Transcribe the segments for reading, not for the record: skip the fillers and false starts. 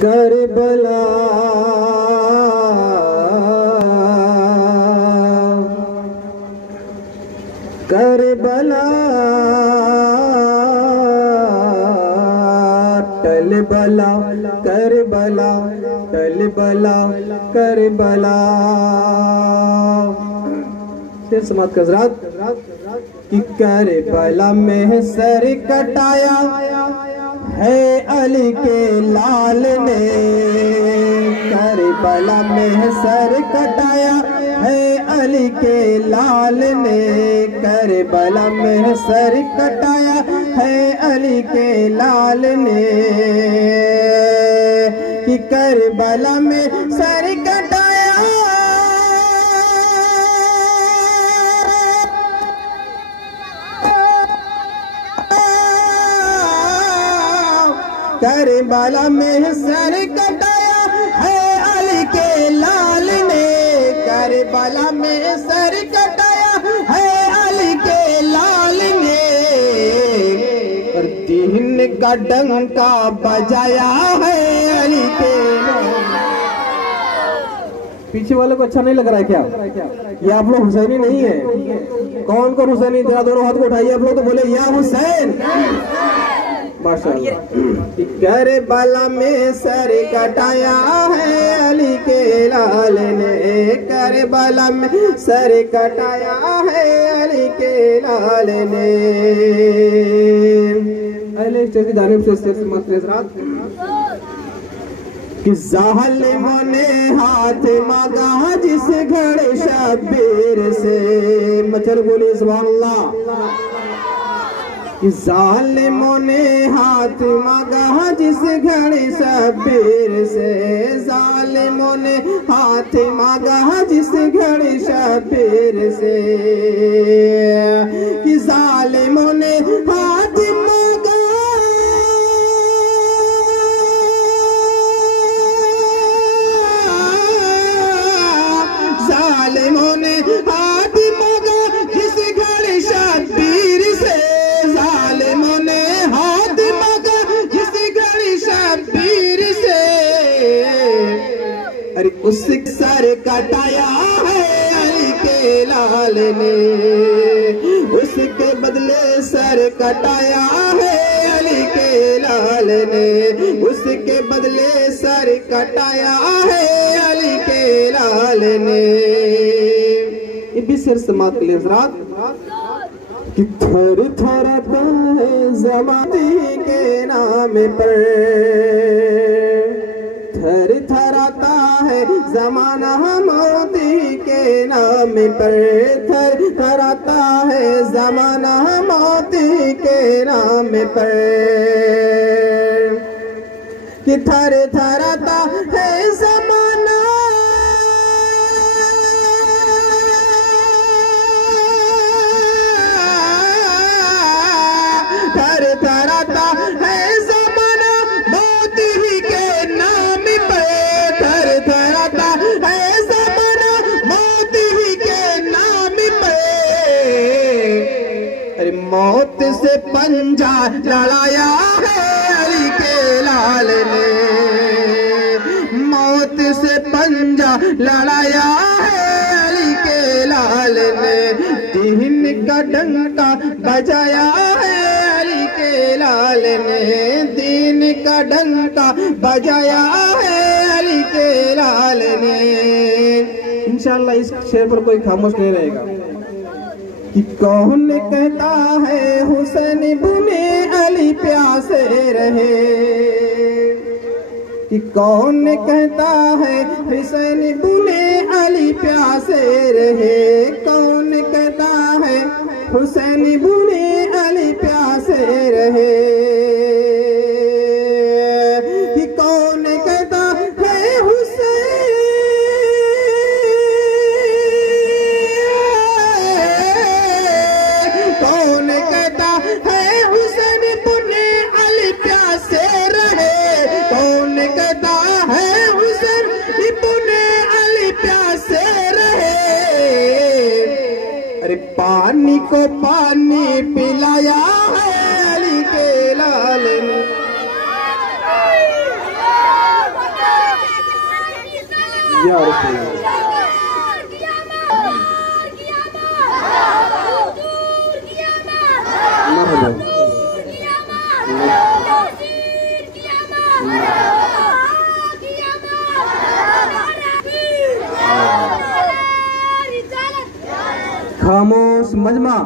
Karbala Karbala टलबला करबला टलबला करबला। फिर समात हज़रात कि करबला में सर कटाया है अली के लाल ने, करबला में सर कटाया है अली के लाल ने, करबला में सर कटाया है अली के लाल ने, कि करबला में सर कटाया करबला में सर कटाया है अली के लाल ने, करबला में सर कटाया है अली के लाल ने, और दीन का डंका बजाया है अली के। पीछे वाले को अच्छा नहीं लग रहा है क्या? ये आप लोग हुसैनी नहीं है? कौन कौन हुसैनी? जरा दोनों हाथ को उठाइए आप लोग तो बोले या हुसैन। करबला में सर कटाया है अली के लाल ने, करबला में सर कटाया है अली के लाल ने। अहले स्टेज की जानिब से हज़रात कि ज़ालिमों ने हाथ मांगा जिस घड़े शब्बीर से, मचल बोले सुभान अल्लाह। कि ज़ालिमों ने हाथ मांगा जिस घड़े शब्बीर से, ज़ालिमों ने हाथ मांगा जिस घड़े शब्बीर से, कि ज़ालिमों ने हाथ मांगा ज़ालिमों ने हाथ मांगा जिस घड़े शब्बीर से, ज़ालिमों ने हाथ मांगा जिस घड़ी शब्बीर से, अरे उस सर कटाया है अली के लाल ने, उसके बदले सर कटाया है अली के लाल ने, उसके बदले सर कटाया है अली के लाल ने। ये भी सिर समात के लिए हज़रात कि थर थराता है ज़माने के नाम पर, थर थराता है ज़माना मोती के नाम पर, थर थराता है ज़माना मोती के नाम पर, कि थर थराता है ज़माना थर थराता है ज़माना मोती के नाम पे, थर थराता है ज़माना मोती के नाम पे, अरे मौत से पंजा लड़ाया है अली के लाल ने, मौत से पंजा लड़ाया है अली के लाल ने, दीन का डंका बजाया है अली के लाल ने, दीन का डंका बजाया है अली के लाल ने। इंशाअल्लाह इस शेर पर कोई खामोश नहीं रहेगा। कि कौन कहता है हुसैन बुने अली प्यासे रहे, कि कौन कहता है हुसैन बुने अली प्यासे रहे, कौन कहता है हुसैन बुने अली प्यासे रहे, कि कौन कहता है हुसैन, कौन कहता है हुसैन बुने अली प्यासे रहे, कौन कहता है हुसैन बुने अली प्यासे रहे, अरे पानी को पानी पिलाया है अली के या रसूल खामोश मजमा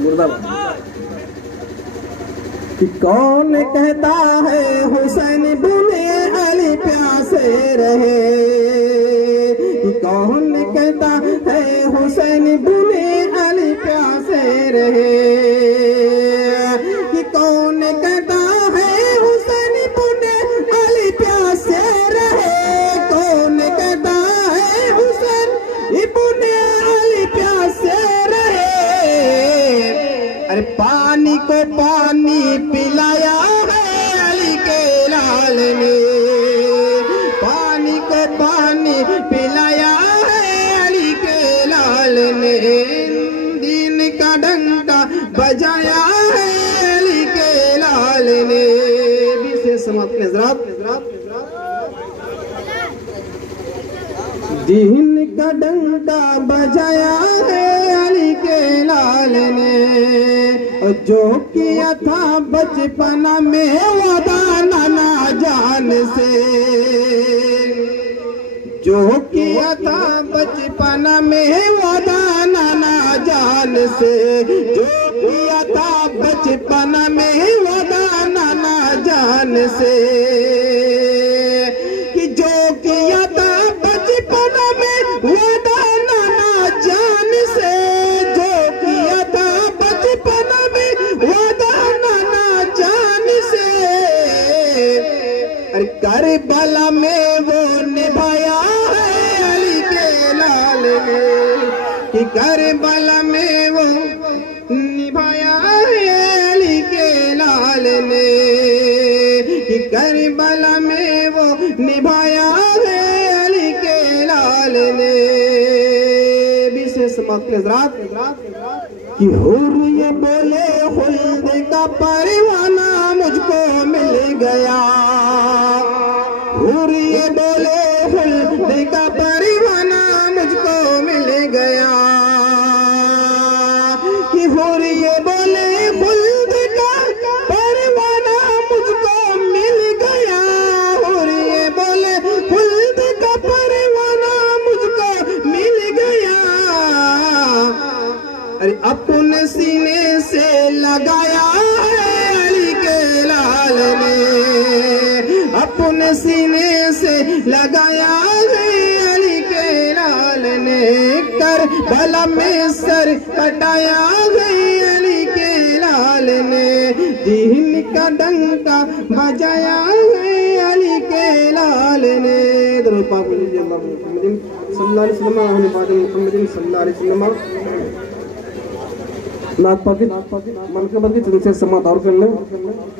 मुर्दाबाद। कि कौन कहता है हुसैन बुने अली प्यासे रहे, कि कौन कहता है हुसैन बुने अली प्यासे रहे, कि कौन कहता है हुसैन बुने अली प्यासे रहे, कौन कहता है हुसैन बुने अली प्यासे रहे। अरे पानी को पानी पिलाया है अली के लाल ने, पानी को पानी पिलाया है अली के लाल ने, दीन का डंका बजाया है अली के लाल ने। विशेष समाप्त हज़रात, दीन का डंका बजाया है अली के लाल ने, और जो किया था बचपन में वादा नाना जान से, जो किया था बचपन में वादा नाना जान से, जो किया था बचपन में वादा नाना जान से, कि जो किया था बचपन में वादा नाना जान से, जो किया था बचपन में वादा नाना जान से, अरे करबला में वो निभाया है अली के लाल ने, कि करबला में वो निभाया है अली के लाल ने, कि करबला में वो निभाया है अली के लाल ने। विशेष हज़रात, कि हुर ये बोले खुल्द का परवाना मुझको मिल गया, हुर ये बोले खुल्द का परवाना मुझको मिल गया, कि हुर ये बोले खुल्द का परवाना मुझको मिल गया, हुर ये बोले खुल्द का परवाना मुझको मिल गया। अरे अपने सीने से लगाया है अली के लाल ने, अपने सीने से लगाया है अली के लाल ने, करबला में सर कटाया है अली के लाल ने, दीन का डंका बजाया है अली के लाल ने। दरूद पाक सल्लल्लाहु अलैहि वसल्लम नाथ पाकी मनकबत की तुलसी समात और कर लें,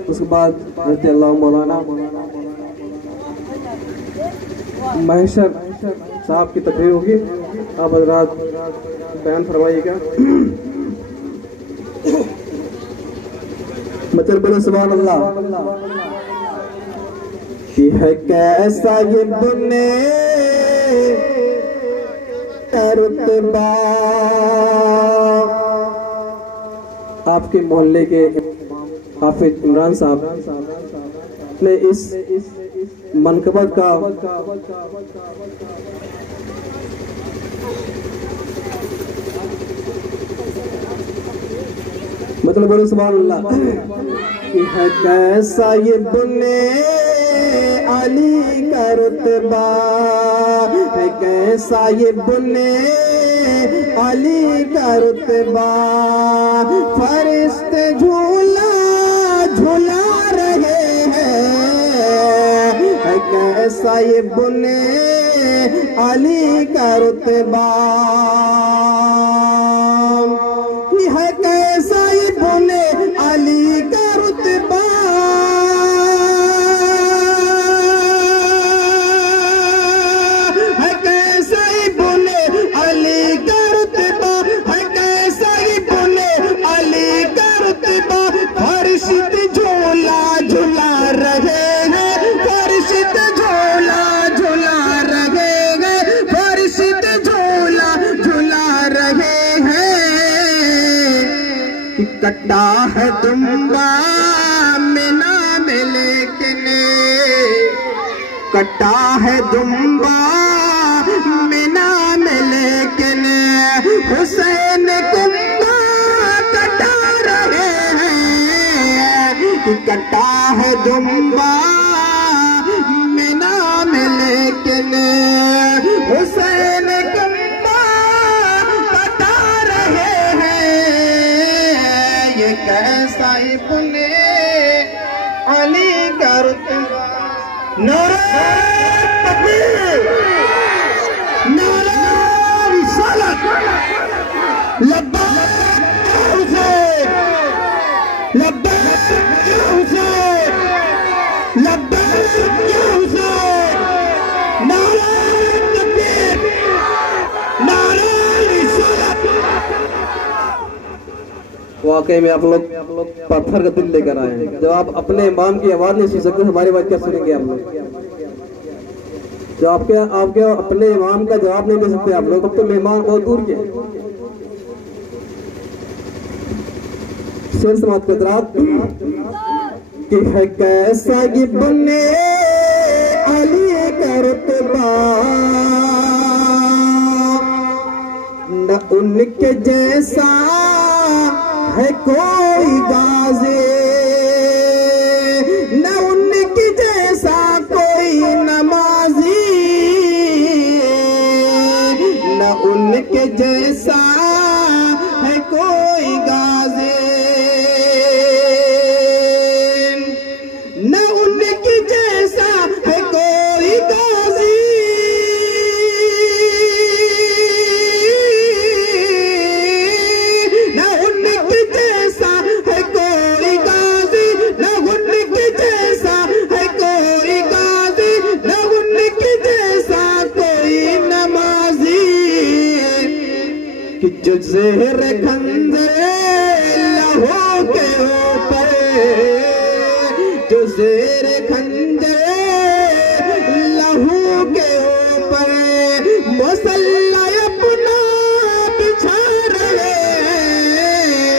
उसके बाद रहते अल्लाह मौलाना महेशर साहब की तकरीर होगी। आप हज़रात बयान फरमाइएगा। मतलब बोलो सुभान अल्लाह। कि है कैसा ये बुने रुतबा, आपके मोहल्ले के हाफिज इमरान साहब ने इस मनकबत का मतलब बोलो सुभान अल्लाह। कि है कैसा ये बुने अली का रुतबा, है कैसा ये बुने अली का रुतबा, फरिश्ते झूला झूला रहे हैं, है कैसा ये बुने अली का रुतबा, है कैसा ये बुने अली का रुतबा, है कैसा ये बुने अली का रुतबा, है कैसा ये बुने अली का रुतबा, फरिश्ते झूला झूला रहे हैं, फरिश्ते झूला कटा है दुम्बा मिना में लेकिन, कटा है दुम्बा मिना में लेकिन, हुसैन कुंबा कटा रहे हैं। कटा है दुम्बा मिना में लेकिन, हुसैन कुंबा कटा रहे हैं। ये कैसा इब्ने अली का रुतबा। नारे तकबीर, नारे रिसालत, लब्बैक या हुसैन, लब्बैक या हुसैन, लब्बैक या हुसैन। नारे तकबीर, नारे रिसालत। वाकई में आप लोग पत्थर का दिल लेकर आए हैं। जब आप अपने इमाम की आवाज नहीं सुन सकते, हमारी बात क्या सुनेंगे आप लोग? जब आपके अपने इमाम का जवाब नहीं दे सकते आप लोग, तब तो मेहमान बहुत दूर के। शेर समाज के तरात कि है कैसा ये बने अली का रुतबा, न उनके जैसा है कोई गाज़ी, न उनके जैसा कोई नमाजी, न उनके जैसा है कोई गाज़ी, न उनके जैसा है कोई गाज़ी। जो ज़हर खंजर लहू के ऊपर, जो ज़हर खंजर लहू के ऊपर, मुसल्ला अपना बिछा रहे हैं।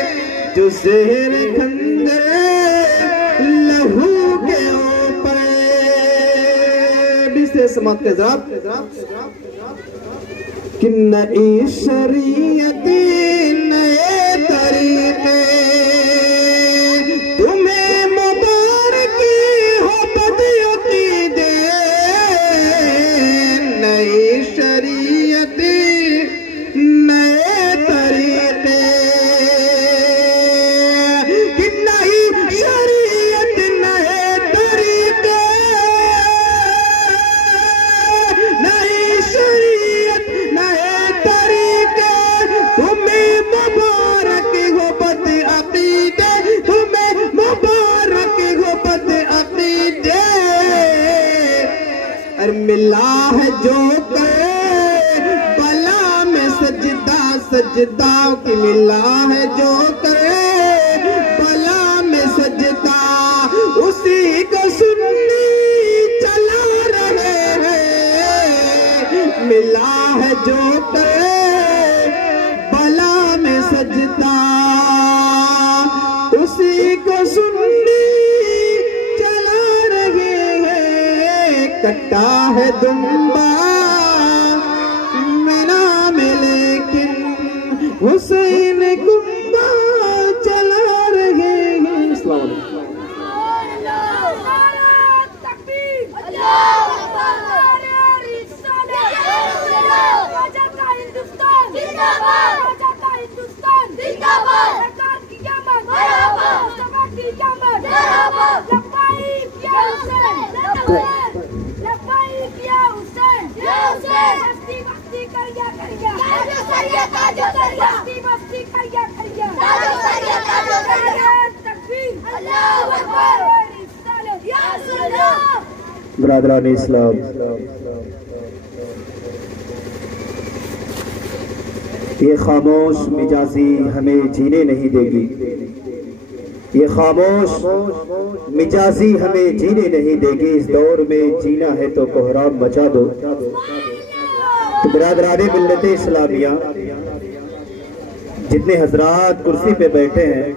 जो ज़हर खंजर लहू के ऊपर, बिस्ते समात के ज़राब कि नई शरीयत नए तरीके, तुम्हें मुबारक हो बदअकीदे। नई शरीयत नए तरीके, कि नई शरीयत नए तरीके, नई शरीयत नए तरीके, तुम्हें मुबारक हो बदअकीदे, तुम्हें मुबारक हो बदअकीदे। और मिला है जो करे बला में सजदा, सजदा की मिला है जो करे बला में सजदा, उसी को सुन्नी चला रहे हैं। मिला है जो करे बला में सजदा, उसी को सुन्नी चला रहे हैं। कटा है दुम्बा मिना में लेकिन, हुसैन कुंबा चला रहे हैं। अस्सलाम वालेकुम। बरादरान इस्लाम, ये खामोश मिजाजी हमें जीने नहीं देगी, ये खामोश मिजाजी हमें जीने नहीं देगी। इस दौर में जीना है तो कोहराम मचा दो। तो बरादरान मिल्लत इस्लामिया, जितने हजरात कुर्सी पे बैठे हैं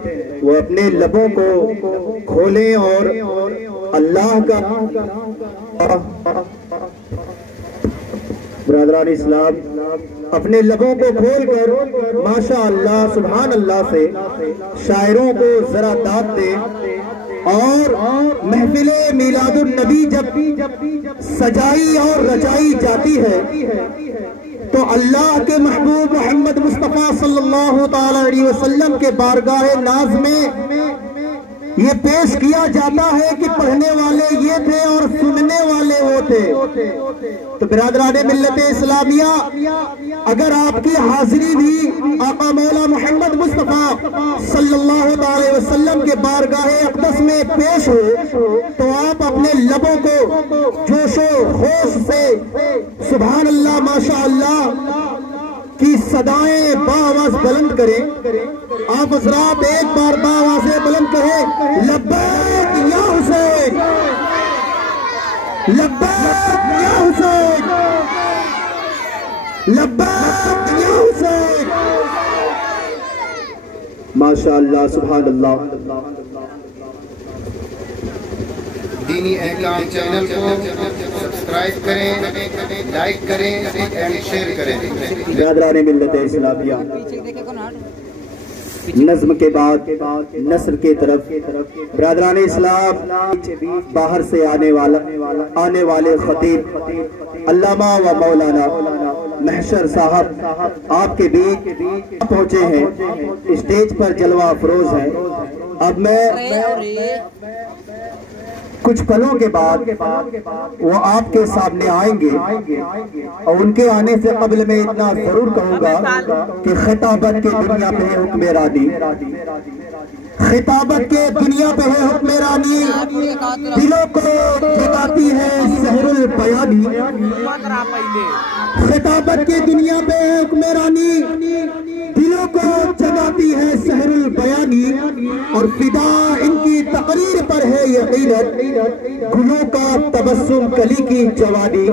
वो अपने लबों को खोलें और अल्लाह का ब्रदरान इस्लाम अपने लबों को खोलकर माशा अल्लाह सुभान अल्लाह से शायरों को जरा दाद दे। और महफिले मिलादुन नबी जब सजाई और रचाई जाती है तो अल्लाह के महबूब मोहम्मद मुस्तफ़ा सल्लल्लाहु ताला अलैहि वसल्लम के बारगाह नाज में ये पेश किया जाता है कि पढ़ने वाले ये थे और सुनने वाले वो थे। तो बिरादराने मिल्लत इस्लामिया, अगर आपकी हाजिरी भी आका मौला मोहम्मद मुस्तफ़ा सल्लल्लाहु अलैहि वसल्लम के बारगाह अक़दस में पेश हो तो आप अपने लबों को जोशो होश से सुभान अल्लाह माशा अल्लाह की सदाएं बाआवाज़ बुलंद करें। आप हज़रात एक बार बाआवाज़ बुलंद कहें, लब्बैक या हुसैन, लब्बैक या हुसैन, लब्बैक या हुसैन। माशाअल्लाह सुभान अल्लाह। दीनी अहकाम चैनल को सब्सक्राइब करें, लाइक करें एंड शेयर करें। ब्रदरान मिल्लत इस्लामिया, नज्म के बाद नस्र के तरफ ब्रदरान इस्लाम बाहर से आने वाले खतीब अल्लामा व मौलाना महशर साहब आपके बीच पहुंचे हैं। स्टेज पर जलवा अफरोज है। अब मैं कुछ पलों के बाद वो आपके सामने आएंगे और उनके आने से कबल मैं इतना जरूर कहूंगा कि खिताबत के दुनिया पे है हुक्मरानी, खिताबत के दुनिया पे है हुक्मरानी, दिलों को जगाती है सहरुल बयानी। खिताबत की दुनिया पे है हुक्मरानी, दिलों को जगाती है सहरुल बयानी। और फिदा इनकी तकरीर पर है यकीनत, गुलों का तबस्सुम कली की जवानी।